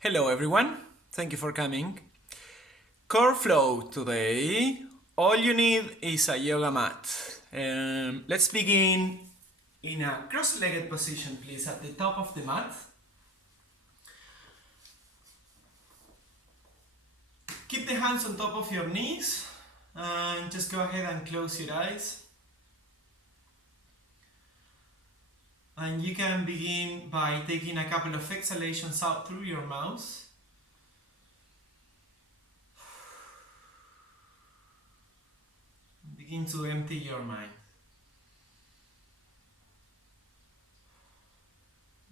Hello everyone, thank you for coming. Core flow today. All you need is a yoga mat. Let's begin in a cross-legged position, please, at the top of the mat. Keep the hands on top of your knees and just go ahead and close your eyes. And you can begin by taking a couple of exhalations out through your mouth. Begin to empty your mind.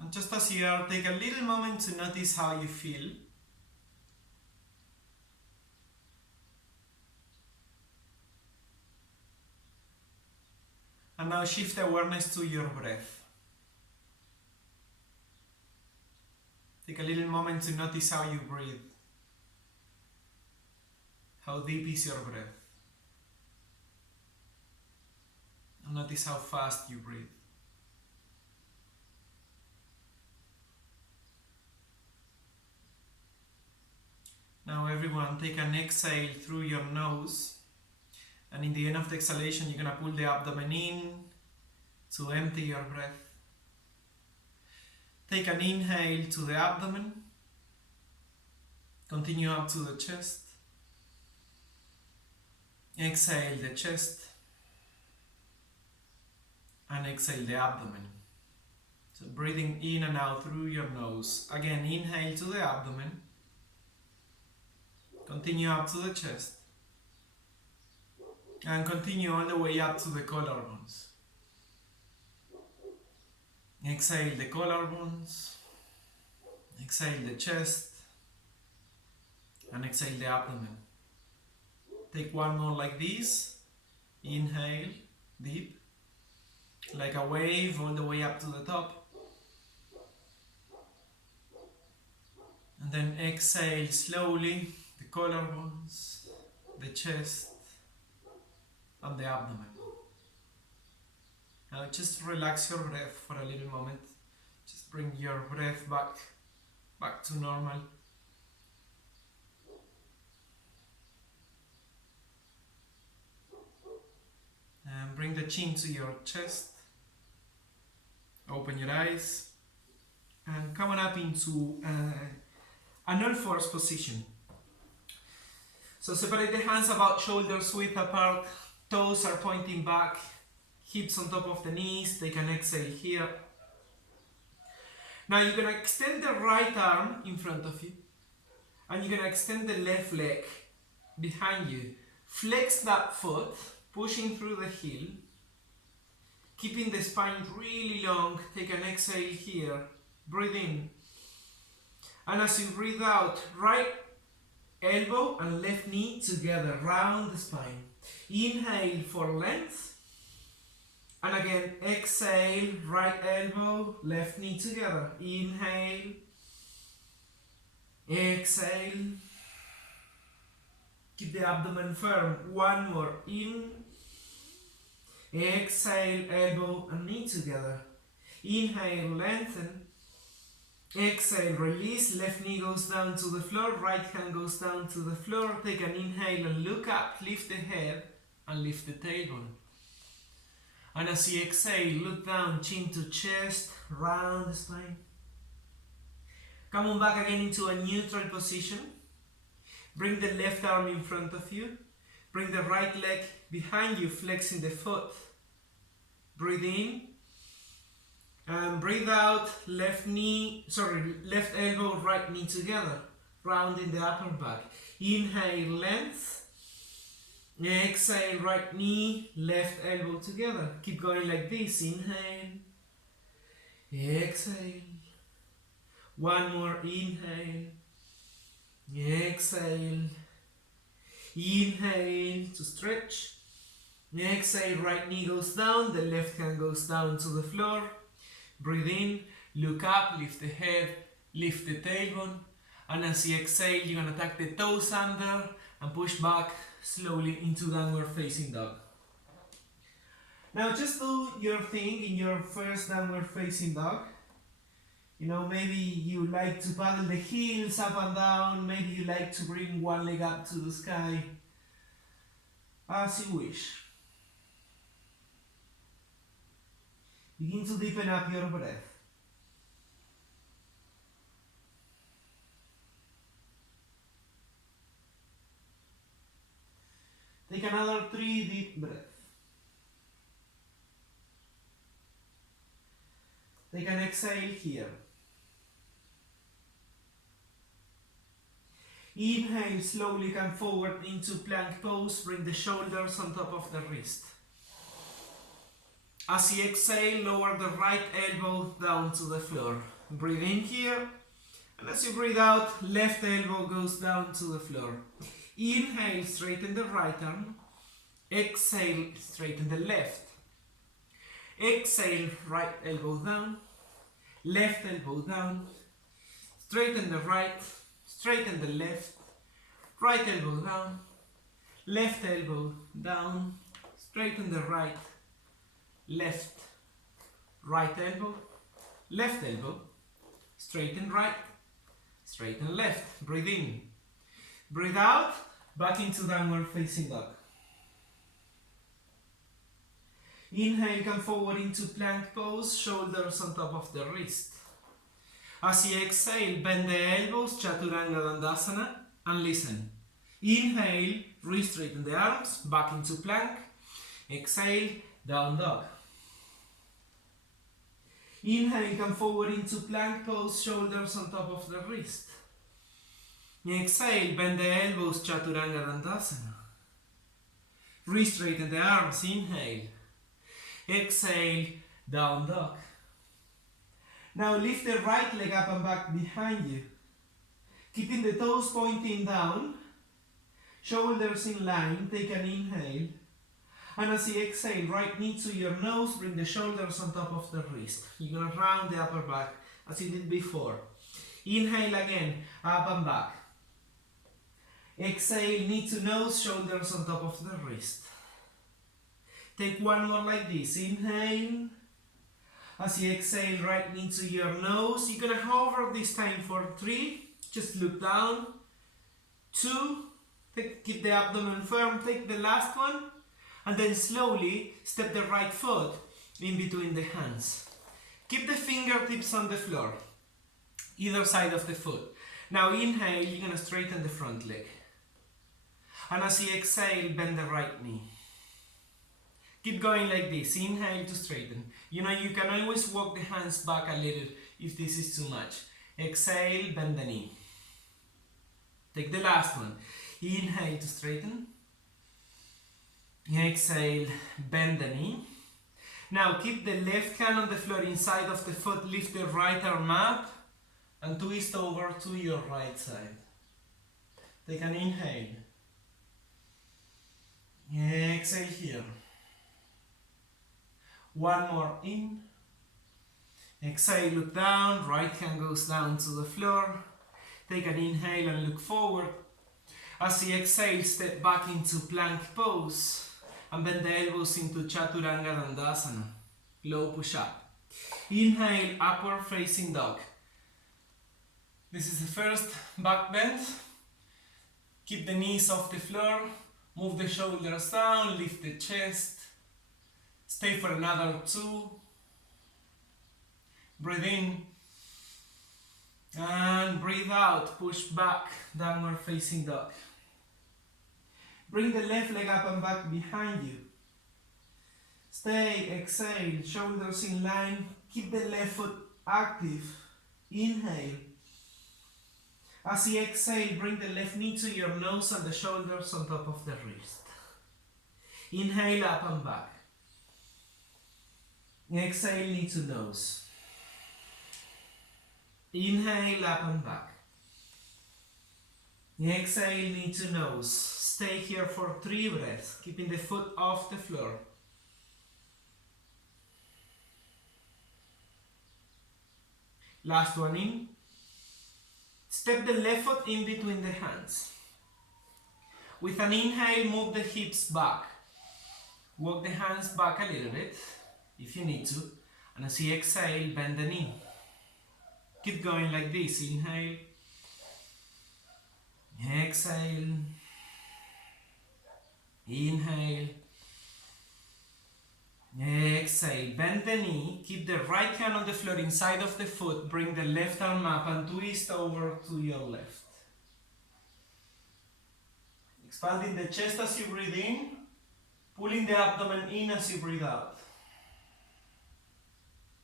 And just as you are, take a little moment to notice how you feel. And now shift awareness to your breath. Take a little moment to notice how you breathe. How deep is your breath? And notice how fast you breathe. Now everyone, take an exhale through your nose. And in the end of the exhalation, you're going to pull the abdomen in to empty your breath. Take an inhale to the abdomen. Continue up to the chest. Exhale the chest. And exhale the abdomen. So breathing in and out through your nose. Again, inhale to the abdomen. Continue up to the chest. And continue all the way up to the collarbones. Exhale the collarbones. Exhale the chest. And exhale the abdomen. Take one more like this. Inhale, deep. Like a wave all the way up to the top. And then exhale slowly the collarbones, the chest, and the abdomen. Now just relax your breath for a little moment. Just bring your breath back to normal. And bring the chin to your chest. Open your eyes. And come on up into an all-fours position. So separate the hands about shoulders width apart. Toes are pointing back. Hips on top of the knees. Take an exhale here. Now you're going to extend the right arm in front of you. And you're going to extend the left leg behind you. Flex that foot, pushing through the heel. Keeping the spine really long. Take an exhale here. Breathe in. And as you breathe out, right elbow and left knee together, round the spine. Inhale for length. And again, exhale, right elbow, left knee together. Inhale. Exhale. Keep the abdomen firm. One more. In. Exhale, elbow and knee together. Inhale, lengthen. Exhale, release. Left knee goes down to the floor. Right hand goes down to the floor. Take an inhale and look up. Lift the head and lift the tailbone. And as you exhale, look down, chin to chest, round the spine. Come on back again into a neutral position. Bring the left arm in front of you. Bring the right leg behind you, flexing the foot. Breathe in. And breathe out, left elbow, right knee together. Rounding the upper back. Inhale, length. Exhale, right knee, left elbow together. Keep going like this. Inhale. Exhale. One more. Inhale. Exhale. Inhale to stretch. Exhale, right knee goes down, the left hand goes down to the floor. Breathe in, look up, lift the head, lift the tailbone. And as you exhale, you're going to tuck the toes under and push back slowly into downward facing dog. Now just do your thing in your first downward facing dog. You know, maybe you like to paddle the heels up and down, maybe you like to bring one leg up to the sky, as you wish. Begin to deepen up your breath. Take another 3 deep breaths. Take an exhale here. Inhale, slowly come forward into plank pose. Bring the shoulders on top of the wrist. As you exhale, lower the right elbow down to the floor. Breathe in here. And as you breathe out, left elbow goes down to the floor. Inhale, straighten the right arm. Exhale, straighten the left. Exhale, right elbow down. Left elbow down. Straighten the right. Straighten the left. Right elbow down. Left elbow down. Straighten the right. Left. Right elbow. Left elbow. Straighten right. Straighten left. Breathe in. Breathe out. Back into downward facing dog. Inhale, come forward into plank pose, shoulders on top of the wrist. As you exhale, bend the elbows, Chaturanga Dandasana, and listen. Inhale, re-straighten the arms, back into plank. Exhale, down dog. Inhale, come forward into plank pose, shoulders on top of the wrist. Exhale, bend the elbows, Chaturanga Dandasana. Re-straighten the arms, inhale. Exhale, down dog. Now lift the right leg up and back behind you. Keeping the toes pointing down, shoulders in line, take an inhale. And as you exhale, right knee to your nose, bring the shoulders on top of the wrist. You're going to round the upper back as you did before. Inhale again, up and back. Exhale, knee to nose, shoulders on top of the wrist. Take one more like this. Inhale. As you exhale, right knee to your nose. You're going to hover this time for 3. Just look down. 2. Keep the abdomen firm. Take the last one. And then slowly step the right foot in between the hands. Keep the fingertips on the floor. Either side of the foot. Now inhale, you're going to straighten the front leg. And as you exhale, bend the right knee. Keep going like this. Inhale to straighten. You know, you can always walk the hands back a little if this is too much. Exhale, bend the knee. Take the last one. Inhale to straighten. Exhale, bend the knee. Now keep the left hand on the floor inside of the foot. Lift the right arm up and twist over to your right side. Take an inhale. Exhale here. One more in. Exhale, look down. Right hand goes down to the floor. Take an inhale and look forward. As you exhale, step back into plank pose and bend the elbows into Chaturanga Dandasana. Low push up. Inhale, upward facing dog. This is the first back bend. Keep the knees off the floor. Move the shoulders down. Lift the chest. Stay for another 2. Breathe in. And breathe out. Push back. Downward facing dog. Bring the left leg up and back behind you. Stay. Exhale. Shoulders in line. Keep the left foot active. Inhale. As you exhale, bring the left knee to your nose and the shoulders on top of the wrist. Inhale, up and back. Exhale, knee to nose. Inhale, up and back. Exhale, knee to nose. Stay here for 3 breaths, keeping the foot off the floor. Last one in. Step the left foot in between the hands. With an inhale, move the hips back. Walk the hands back a little bit, if you need to. And as you exhale, bend the knee. Keep going like this. Inhale, exhale, inhale, exhale. Bend the knee, keep the right hand on the floor inside of the foot, bring the left arm up and twist over to your left. Expanding the chest as you breathe in, pulling the abdomen in as you breathe out.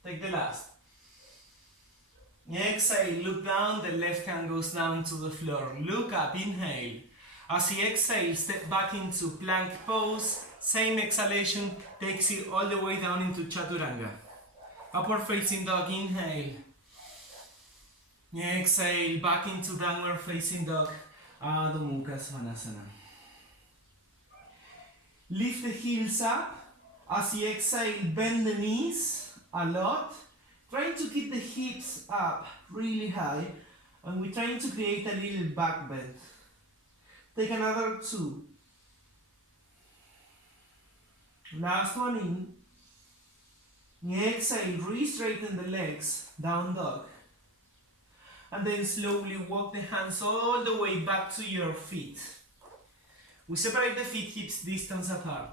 Take the last. Exhale, look down, the left hand goes down to the floor. Look up, inhale. As you exhale, step back into plank pose. Same exhalation takes you all the way down into chaturanga. Upward facing dog, inhale. Exhale, back into downward facing dog, Adho Mukha Svanasana. Lift the heels up. As you exhale, bend the knees a lot. Trying to keep the hips up really high, and we're trying to create a little back bend. Take another 2. Last one in. Exhale, re-straighten the legs, down dog. And then slowly walk the hands all the way back to your feet. We separate the feet hips distance apart.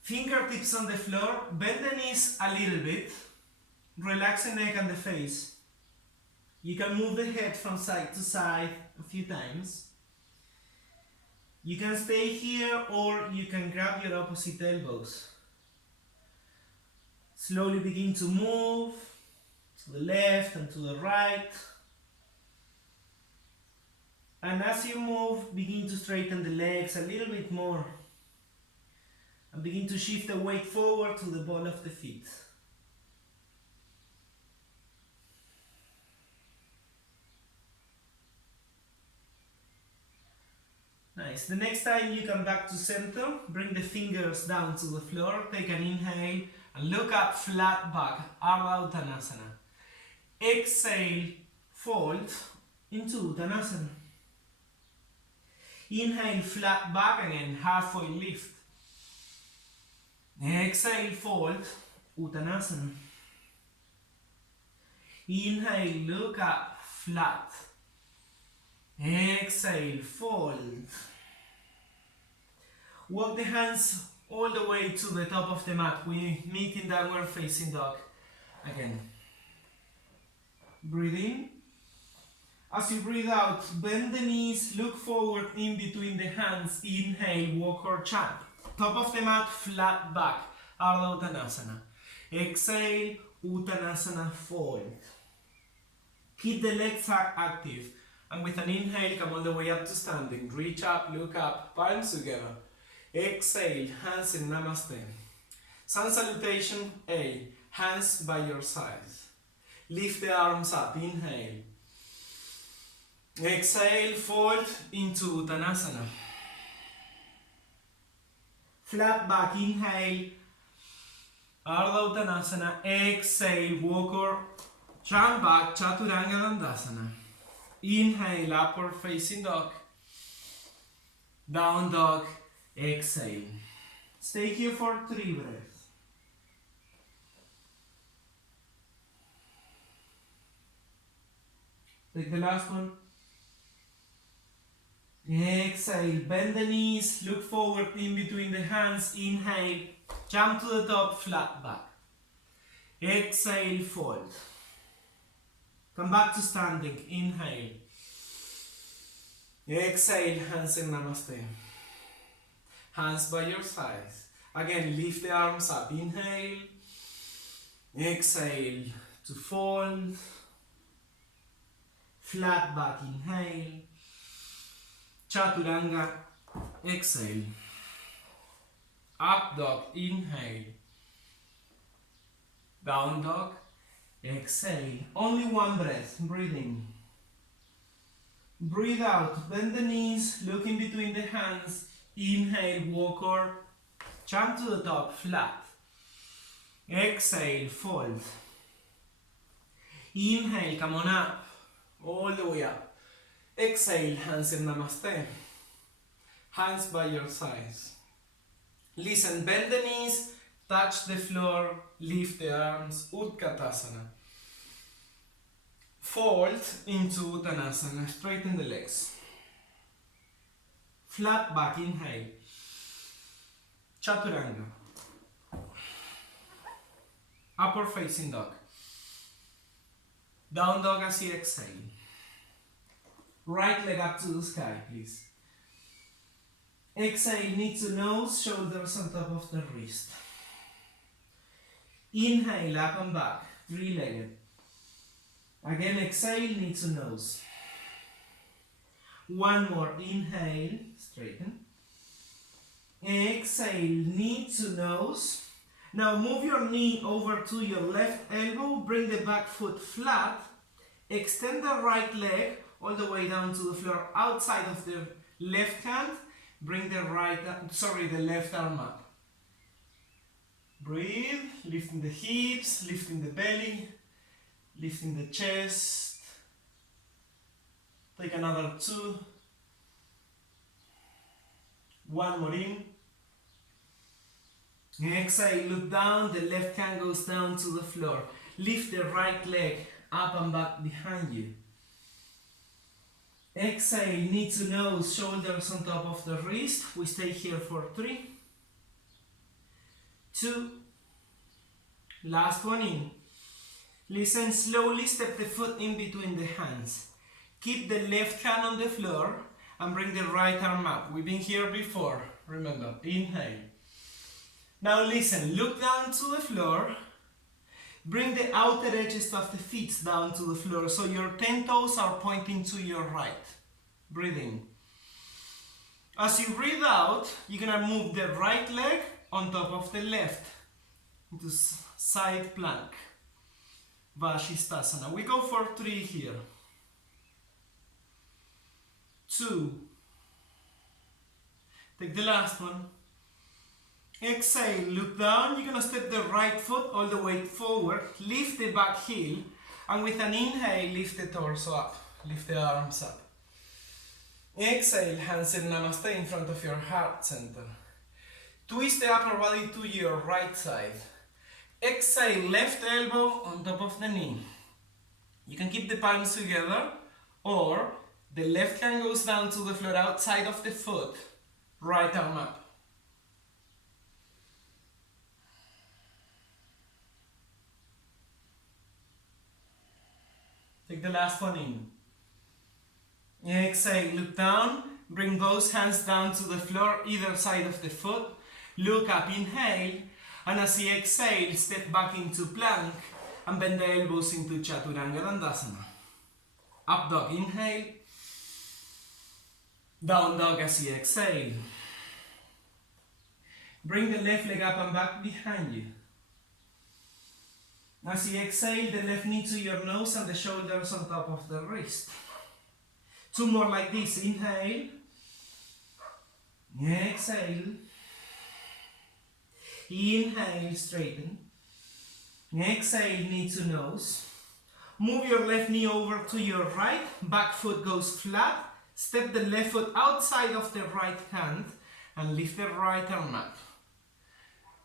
Fingertips on the floor, bend the knees a little bit. Relax the neck and the face. You can move the head from side to side a few times. You can stay here or you can grab your opposite elbows. Slowly begin to move to the left and to the right. And as you move, begin to straighten the legs a little bit more. And begin to shift the weight forward to the ball of the feet. Nice. The next time you come back to center, bring the fingers down to the floor, take an inhale and look up, flat back, Ardha Uttanasana. Exhale, fold into Uttanasana. Inhale, flat back again, halfway lift. Exhale, fold, Uttanasana. Inhale, look up, flat. Exhale, fold. Walk the hands all the way to the top of the mat. We meet in downward facing dog. Again. Breathe in. As you breathe out, bend the knees, look forward in between the hands. Inhale, walk or chant. Top of the mat, flat back, Ardha Uttanasana. Exhale, Uttanasana, fold. Keep the legs active. And with an inhale, come all the way up to standing. Reach up, look up, palms together. Exhale, hands in Namaste. Sun salutation A, hands by your sides. Lift the arms up, inhale. Exhale, fold into Uttanasana. Flat back, inhale. Ardha Uttanasana. Exhale, walk or jump back, Chaturanga Dandasana. Inhale, upward facing dog. Down dog. Exhale. Stay here for 3 breaths. Take the last one. Exhale, bend the knees, look forward in between the hands. Inhale, jump to the top, flat back. Exhale, fold. Come back to standing. Inhale. Exhale, hands in Namaste. Hands by your sides. Again, lift the arms up. Inhale. Exhale to fold. Flat back. Inhale. Chaturanga. Exhale. Up dog. Inhale. Down dog. Exhale. Only one breath. Breathing. Breathe out. Bend the knees. Look in between the hands. Inhale. Walk or jump to the top. Flat. Exhale. Fold. Inhale. Come on up. All the way up. Exhale. Hands in Namaste. Hands by your sides. Listen. Bend the knees. Touch the floor. Lift the arms. Utkatasana. Fold into Uttanasana. Straighten the legs. Flat back, inhale. Chaturanga. Upper facing dog. Down dog as you exhale. Right leg up to the sky, please. Exhale, knee to nose, shoulders on top of the wrist. Inhale, up and back, three-legged. Again, exhale, knee to nose. One more, inhale, straighten. Exhale, knee to nose. Now move your knee over to your left elbow, bring the back foot flat, extend the right leg all the way down to the floor outside of the left hand, bring the left arm up. Breathe, lifting the hips, lifting the belly, lifting the chest. Take another two. One more in. Exhale, look down, the left hand goes down to the floor. Lift the right leg up and back behind you. Exhale, knee to nose, shoulders on top of the wrist. We stay here for 3, 2, last one in. Listen, slowly step the foot in between the hands. Keep the left hand on the floor and bring the right arm up. We've been here before, remember, inhale. Now listen, look down to the floor. Bring the outer edges of the feet down to the floor so your 10 toes are pointing to your right. Breathe in. As you breathe out, you're gonna move the right leg on top of the left into side plank. Vashisthasana. We go for 3 here. 2. Take the last one. Exhale, look down. You're going to step the right foot all the way forward. Lift the back heel. And with an inhale, lift the torso up. Lift the arms up. Exhale, hands in Namaste in front of your heart center. Twist the upper body to your right side. Exhale, left elbow on top of the knee. You can keep the palms together, or the left hand goes down to the floor outside of the foot. Right arm up. Take the last one in. Exhale, look down. Bring both hands down to the floor, either side of the foot. Look up, inhale. And as you exhale, step back into plank and bend the elbows into Chaturanga Dandasana. Up dog, inhale. Down dog as you exhale. Bring the left leg up and back behind you. As you exhale, the left knee to your nose and the shoulders on top of the wrist. 2 more like this. Inhale. Exhale. Inhale, straighten. Exhale, knee to nose. Move your left knee over to your right. Back foot goes flat. Step the left foot outside of the right hand and lift the right arm up.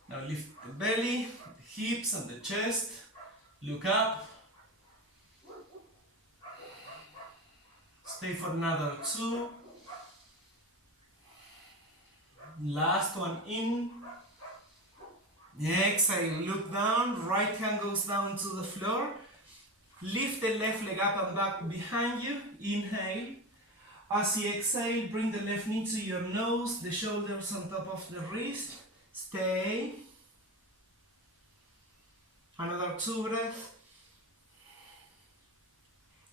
Now lift the belly, the hips and the chest. Look up. Stay for another 2. Last one in. Exhale, look down. Right hand goes down to the floor. Lift the left leg up and back behind you. Inhale. As you exhale, bring the left knee to your nose, the shoulders on top of the wrist. Stay. Another 2 breaths.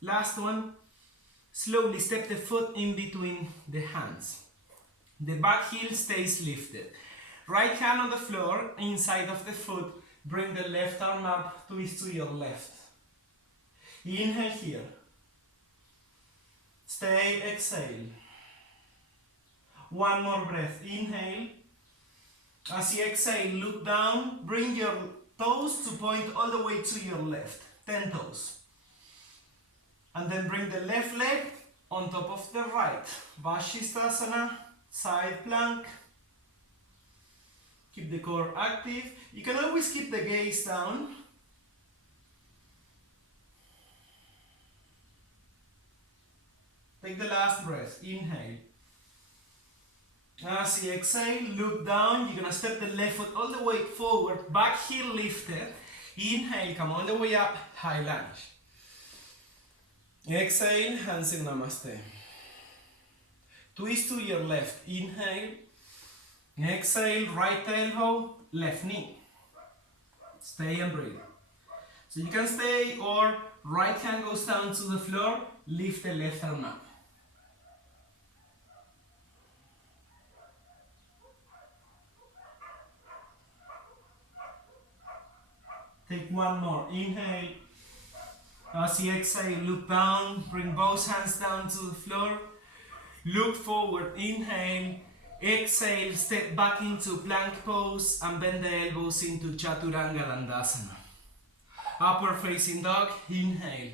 Last one. Slowly step the foot in between the hands. The back heel stays lifted. Right hand on the floor, inside of the foot. Bring the left arm up, twist to your left. Inhale here. Stay, exhale. 1 more breath. Inhale. As you exhale, look down. Bring your toes to point all the way to your left. 10 toes. And then bring the left leg on top of the right. Vashisthasana, side plank. Keep the core active. You can always keep the gaze down. Take the last breath. Inhale. As you exhale, look down. You're gonna step the left foot all the way forward, back heel lifted. Inhale, come all the way up, high lunge. Exhale, hands in namaste. Twist to your left. Inhale. Exhale, right elbow, left knee. Stay and breathe. So you can stay, or right hand goes down to the floor, lift the left arm up. Take one more. Inhale. As you exhale, look down. Bring both hands down to the floor. Look forward. Inhale. Exhale. Step back into plank pose and bend the elbows into Chaturanga Dandasana. Upward facing dog. Inhale.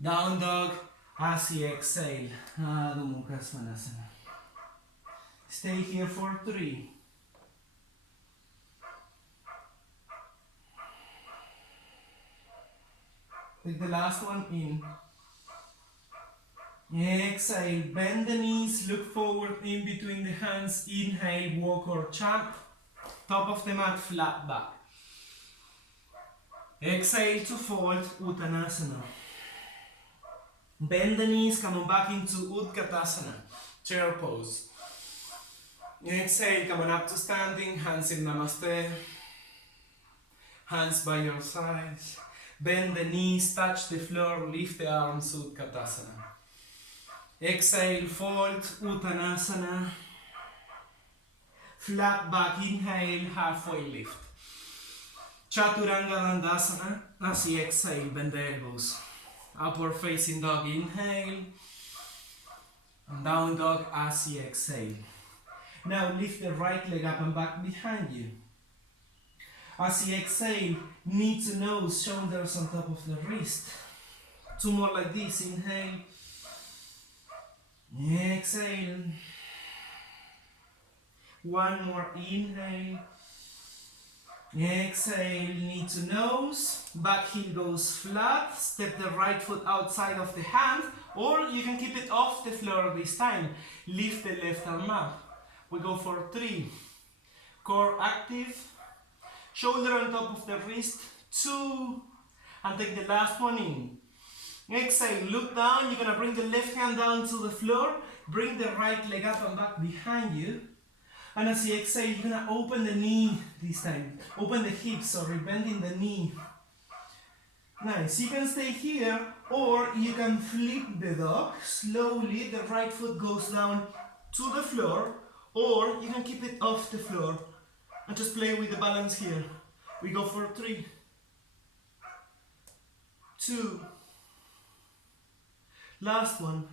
Down dog. As you exhale. Adho Mukha Svanasana. Stay here for 3. Take the last one in. Exhale, bend the knees, look forward in between the hands. Inhale, walk or champ. Top of the mat, flat back. Exhale to fold, Uttanasana. Bend the knees, come on back into Utkatasana, chair pose. Exhale, come on up to standing, hands in Namaste. Hands by your sides. Bend the knees, touch the floor, lift the arms, Utkatasana. Exhale, fold, Uttanasana. Flat back, inhale, halfway lift. Chaturanga Dandasana. As you exhale, bend the elbows. Upward facing dog, inhale. And down dog as you exhale. Now lift the right leg up and back behind you. As you exhale, knee to nose, shoulders on top of the wrist. 2 more like this. Inhale. Exhale. 1 more. Inhale. Exhale, knee to nose. Back heel goes flat. Step the right foot outside of the hand, or you can keep it off the floor this time. Lift the left arm up. We go for 3. Core active. Shoulder on top of the wrist, 2, and take the last one in. Exhale, look down. You're gonna bring the left hand down to the floor, bring the right leg up and back behind you. And as you exhale, you're gonna open the knee this time. Open the hips, sorry, bending the knee. Nice, you can stay here, or you can flip the dog. Slowly, the right foot goes down to the floor, or you can keep it off the floor. And just play with the balance here. We go for 3, 2, last one.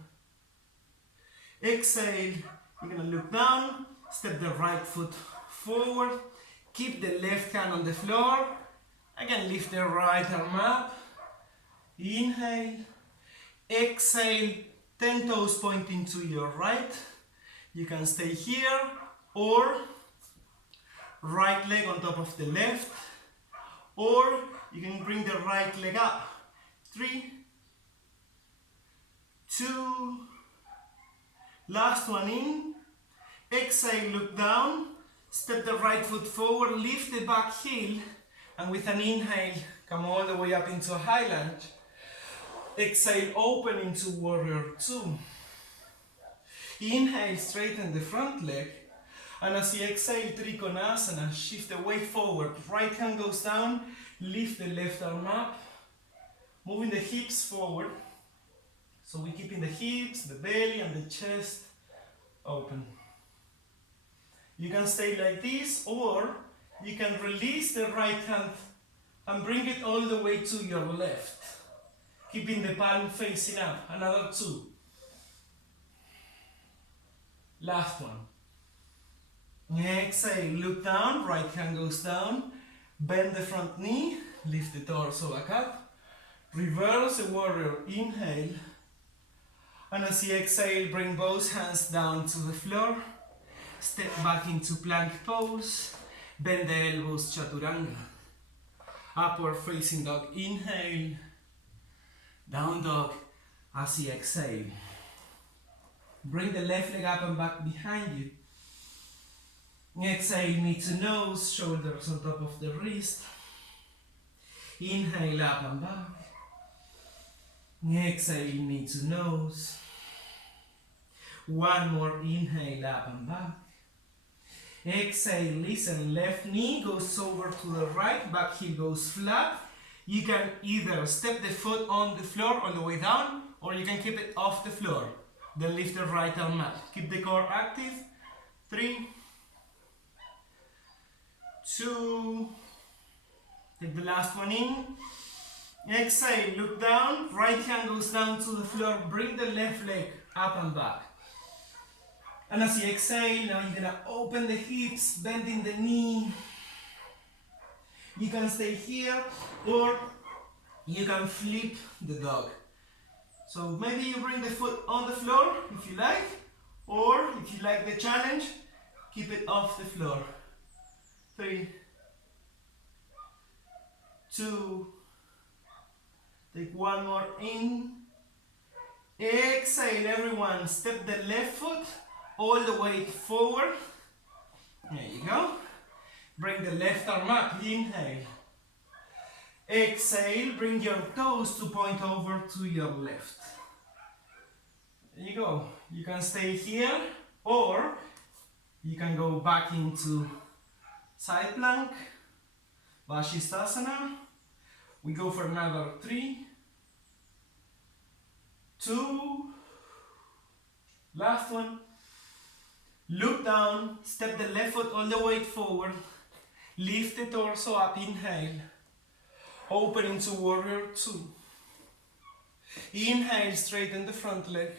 Exhale, you're gonna look down, step the right foot forward, keep the left hand on the floor, again lift the right arm up, inhale, exhale, 10 toes pointing to your right. You can stay here, or right leg on top of the left, or you can bring the right leg up. 3, 2, last one in. Exhale, look down, step the right foot forward, lift the back heel, and with an inhale, come all the way up into a high lunge. Exhale, open into warrior 2. Inhale, straighten the front leg. And as you exhale, Trikonasana, shift the weight forward. Right hand goes down, lift the left arm up, moving the hips forward. So we're keeping the hips, the belly, and the chest open. You can stay like this, or you can release the right hand and bring it all the way to your left, keeping the palm facing up. Another 2. Last one. Exhale, look down, right hand goes down, bend the front knee, lift the torso back up, reverse the warrior, inhale, and as you exhale, bring both hands down to the floor, step back into plank pose, bend the elbows, Chaturanga, upward facing dog, inhale, down dog, As you exhale, bring the left leg up and back behind you. Exhale, knee to nose, shoulders on top of the wrist. Inhale, up and back. Exhale, knee to nose. One more inhale, up and back. Exhale, listen, left knee goes over to the right, back heel goes flat. You can either step the foot on the floor all the way down, or you can keep it off the floor. Then lift the right arm up. Keep the core active. 3, 2, take the last one in. Exhale, look down, right hand goes down to the floor, bring the left leg up and back. And as you exhale, now you're gonna open the hips, bending the knee. You can stay here, or you can flip the dog. So maybe you bring the foot on the floor if you like, or if you like the challenge, keep it off the floor. 3, 2, take one more in. Exhale, everyone, step the left foot all the way forward. There you go. Bring the left arm up, inhale. Exhale, bring your toes to point over to your left. There you go. You can stay here, or you can go back into side plank, Vashisthasana. We go for another 3, 2, last one. Look down, step the left foot all the way forward, lift the torso up, inhale, open into warrior 2. Inhale, straighten the front leg.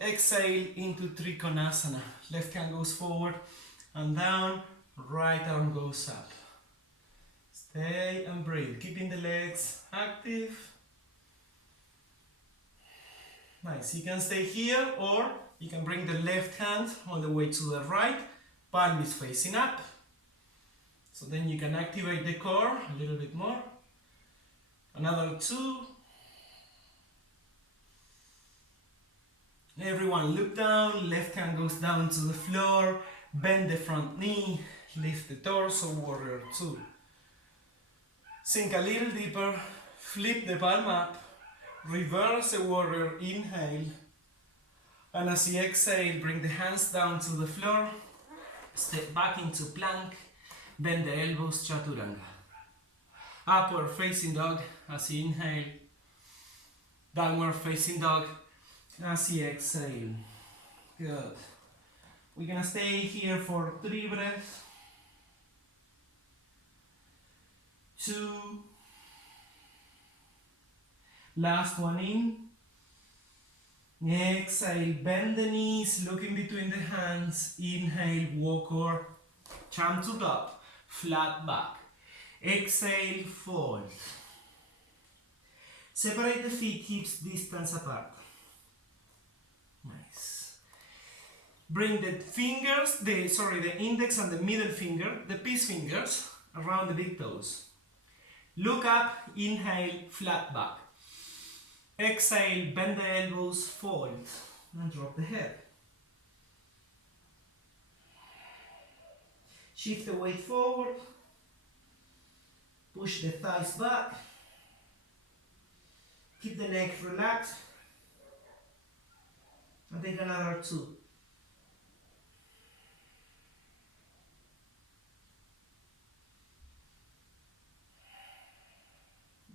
Exhale into Trikonasana. Left hand goes forward and down, right arm goes up. Stay and breathe, keeping the legs active. Nice, you can stay here, or you can bring the left hand all the way to the right, palm is facing up. So then you can activate the core a little bit more. Another 2. Everyone look down, left hand goes down to the floor, bend the front knee, lift the torso, warrior 2. Sink a little deeper, flip the palm up, reverse the warrior, inhale. And as you exhale, bring the hands down to the floor, step back into plank, bend the elbows, chaturanga. Upward facing dog as you inhale, downward facing dog as you exhale. Good. We're gonna stay here for 3 breaths. 2. Last one in. Exhale, bend the knees, look in between the hands. Inhale, walker, jump to top, flat back. Exhale, fold. Separate the feet, hips distance apart. Nice. Bring the fingers, the index and the middle finger, the peace fingers, around the big toes. Look up, inhale, flat back. Exhale, bend the elbows, fold, and drop the head. Shift the weight forward. Push the thighs back. Keep the neck relaxed. And take another 2.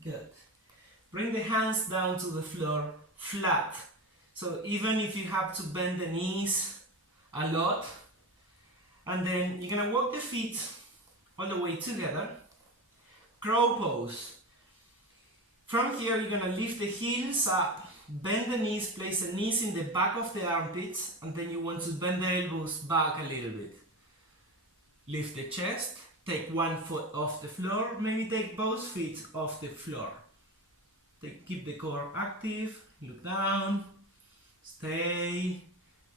Good. Bring the hands down to the floor, flat. So even if you have to bend the knees a lot, and then you're gonna walk the feet all the way together. Crow pose. From here, you're gonna lift the heels up, bend the knees, place the knees in the back of the armpits, and then you want to bend the elbows back a little bit. Lift the chest, take one foot off the floor, maybe take both feet off the floor. Keep the core active, look down, stay,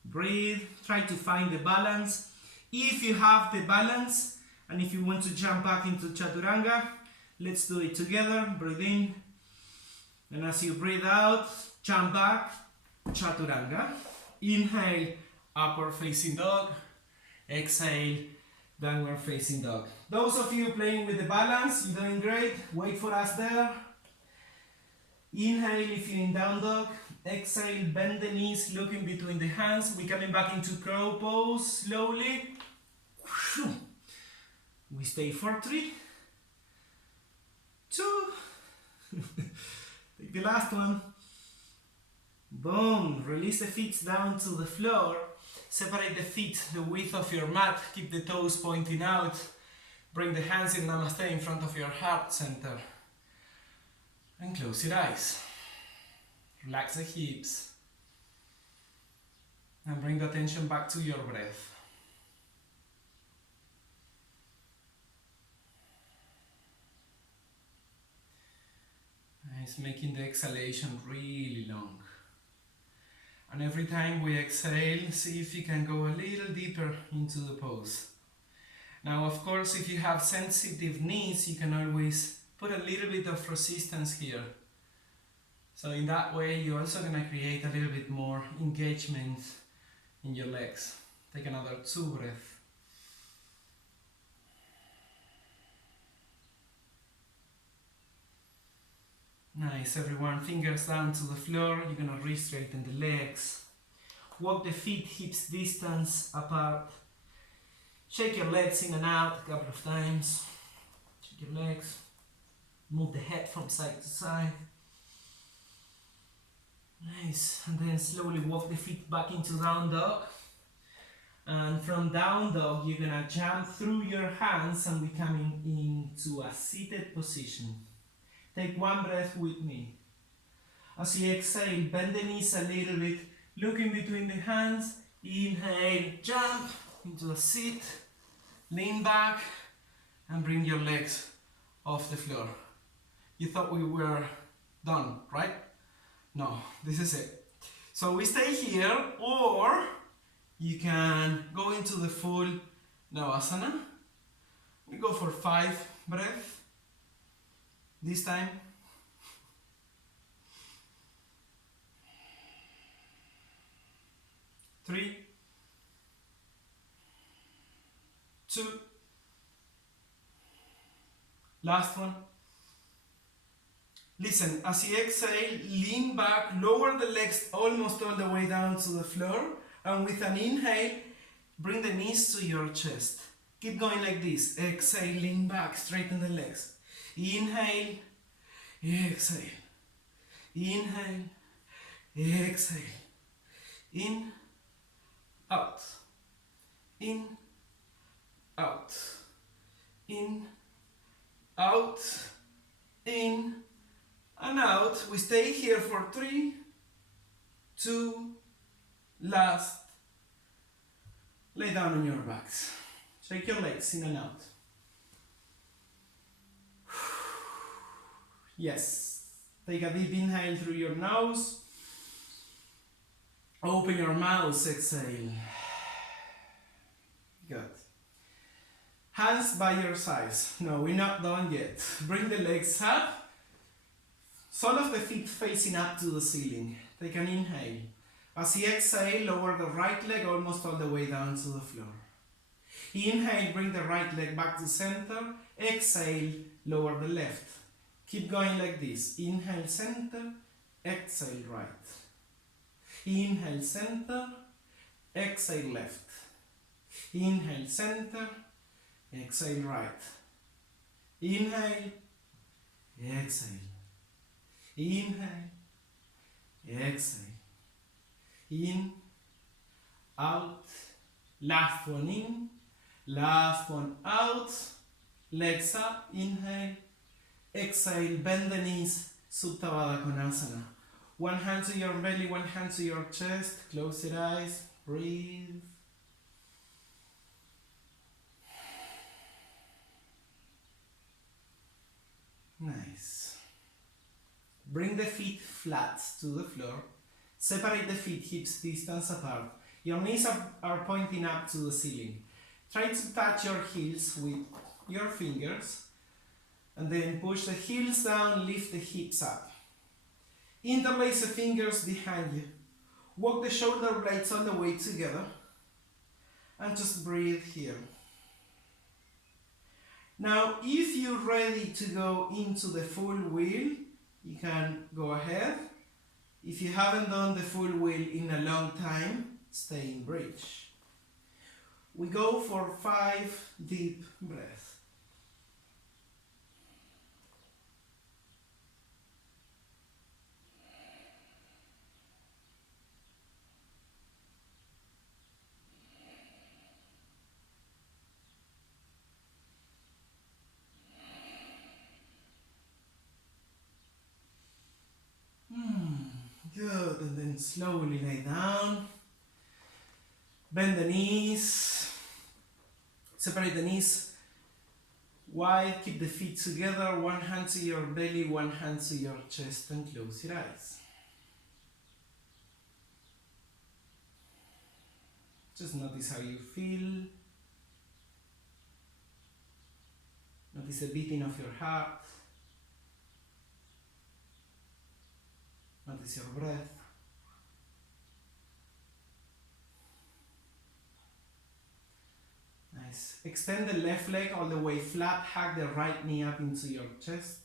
breathe, try to find the balance. If you have the balance, and if you want to jump back into Chaturanga, let's do it together. Breathe in, and as you breathe out, Jump back, chaturanga. Inhale, upward facing dog. Exhale, downward facing dog. Those of you playing with the balance, you're doing great. Wait for us there. Inhale if you're in down dog. Exhale, bend the knees, looking between the hands. We're coming back into crow pose slowly. We stay for 3, 2. Take the last one. Boom. Release the feet down to the floor. Separate the feet the width of your mat. Keep the toes pointing out. Bring the hands in Namaste in front of your heart center. And close your eyes. Relax the hips. And bring the attention back to your breath. Nice, making the exhalation really long. And every time we exhale, see if you can go a little deeper into the pose. Now, of course, if you have sensitive knees, you can always put a little bit of resistance here. So in that way, you're also going to create a little bit more engagement in your legs. Take another 2 breaths. Nice, everyone. Fingers down to the floor. You're going to re-straighten the legs. Walk the feet hips distance apart. Shake your legs in and out a couple of times. Shake your legs. Move the head from side to side. Nice. And then slowly walk the feet back into down dog. And from down dog, you're going to jump through your hands and we're coming into a seated position. Take 1 breath with me. As you exhale, bend the knees a little bit. Look in between the hands. Inhale, jump into a seat. Lean back and bring your legs off the floor. You thought we were done, right? No, this is it. So we stay here, or you can go into the full Navasana. We go for 5 breaths. This time. 3, 2. Last one. Listen, as you exhale, lean back, lower the legs almost all the way down to the floor, and with an inhale, bring the knees to your chest. Keep going like this. Exhale, lean back, straighten the legs. Inhale, exhale. Inhale, exhale. In, out. In, out. In, out. In, and out. We stay here for 3, 2, last. Lay down on your backs. Shake your legs in and out. Yes. Take a deep inhale through your nose. Open your mouth, exhale. Good. Hands by your sides. No, we're not done yet. Bring the legs up. Sole of the feet facing up to the ceiling. Take an inhale. As you exhale, lower the right leg almost all the way down to the floor. Inhale, bring the right leg back to center. Exhale, lower the left. Keep going like this. Inhale, center. Exhale, right. Inhale, center. Exhale, left. Inhale, center. Exhale, right. Inhale. Exhale. Inhale. Exhale. In. Out. Last one in. Last one out. Legs up. Inhale. Exhale. Bend the knees. Supta Baddha Konasana. One hand to your belly, one hand to your chest. Close your eyes. Breathe. Nice. Bring the feet flat to the floor. Separate the feet hips distance apart. Your knees are pointing up to the ceiling. Try to touch your heels with your fingers. And then push the heels down, lift the hips up. Interlace the fingers behind you. Walk the shoulder blades all the way together. And just breathe here. Now, if you're ready to go into the full wheel, you can go ahead. If you haven't done the full wheel in a long time, stay in bridge. We go for 5 deep breaths. Good, and then slowly lay down. Bend the knees. Separate the knees wide. Keep the feet together. One hand to your belly, one hand to your chest, and close your eyes. Just notice how you feel. Notice the beating of your heart. Notice your breath. Nice. Extend the left leg all the way flat. Hug the right knee up into your chest.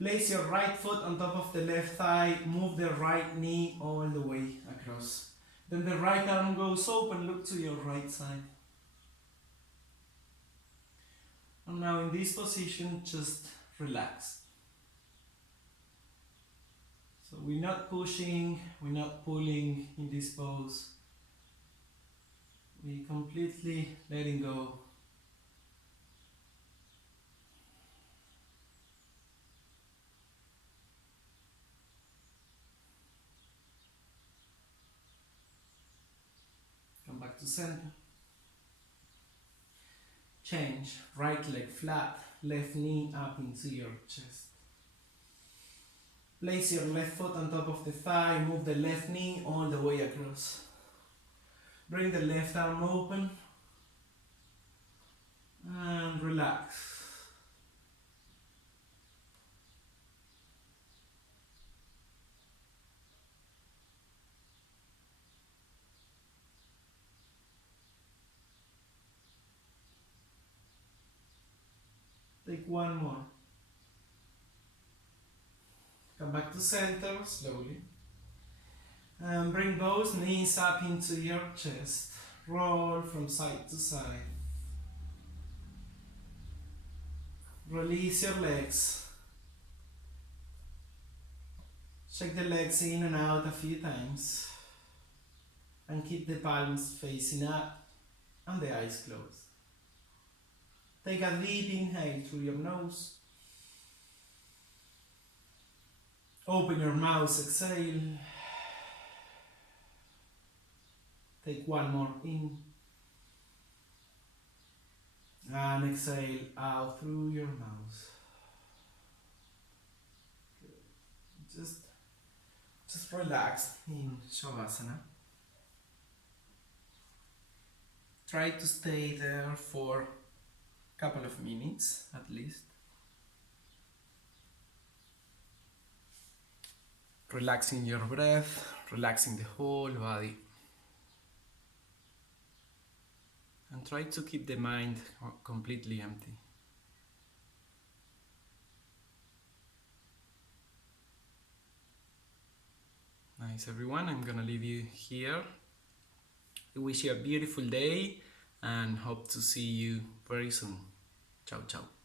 Place your right foot on top of the left thigh. Move the right knee all the way across. Then the right arm goes open. Look to your right side. And now in this position, just relax. So we're not pushing, we're not pulling in this pose. We're completely letting go. Come back to center. Change, right leg flat, left knee up into your chest. Place your left foot on top of the thigh, move the left knee all the way across. Bring the left arm open and relax. Take one more. Come back to center slowly. And bring both knees up into your chest. Roll from side to side. Release your legs. Shake the legs in and out a few times. And keep the palms facing up and the eyes closed. Take a deep inhale through your nose. Open your mouth, exhale. Take one more in. And exhale out through your mouth. Good. Just relax in Shavasana. Try to stay there for a couple of minutes at least. Relaxing your breath, relaxing the whole body. And try to keep the mind completely empty. Nice, everyone. I'm gonna leave you here. I wish you a beautiful day and hope to see you very soon. Ciao, ciao.